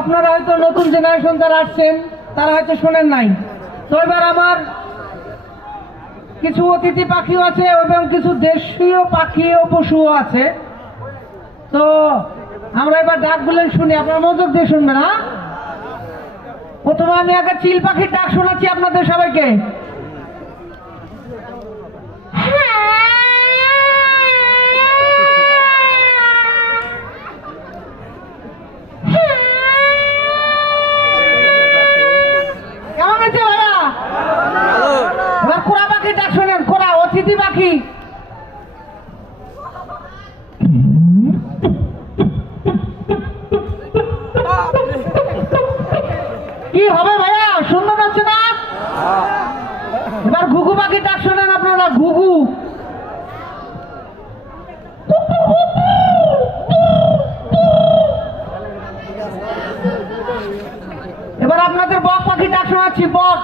আপনারা হয়তো নতুন জেনারেশন যারা আসছেন তারা হয়তো শোনেন নাই। তো এবার আমার কিছু অতিথি পাখিও আছে এবং কিছু দেশীয় পাখি ও পশুও আছে। তো আমরা এবার ডাকগুলো শুনি, আপনারা মনোযোগ দিয়ে শুনবেন। হ্যাঁ, প্রথমে আমি আগে চিল পাখির ডাক শোনাচ্ছি আপনাদের সবাইকে। কেমন আছে ভাইয়া? এবার কোরা পাখির ডাক শোনেন, কোরা অতিথি পাখি। কি হবে ভাইয়া, সুন্দর হচ্ছে না? এবার ঘুঘু পাখির ডাক শোনেন আপনারা, ঘুঘু। এবার আপনাদের বক পাখির ডাক শোনাচ্ছি, বক।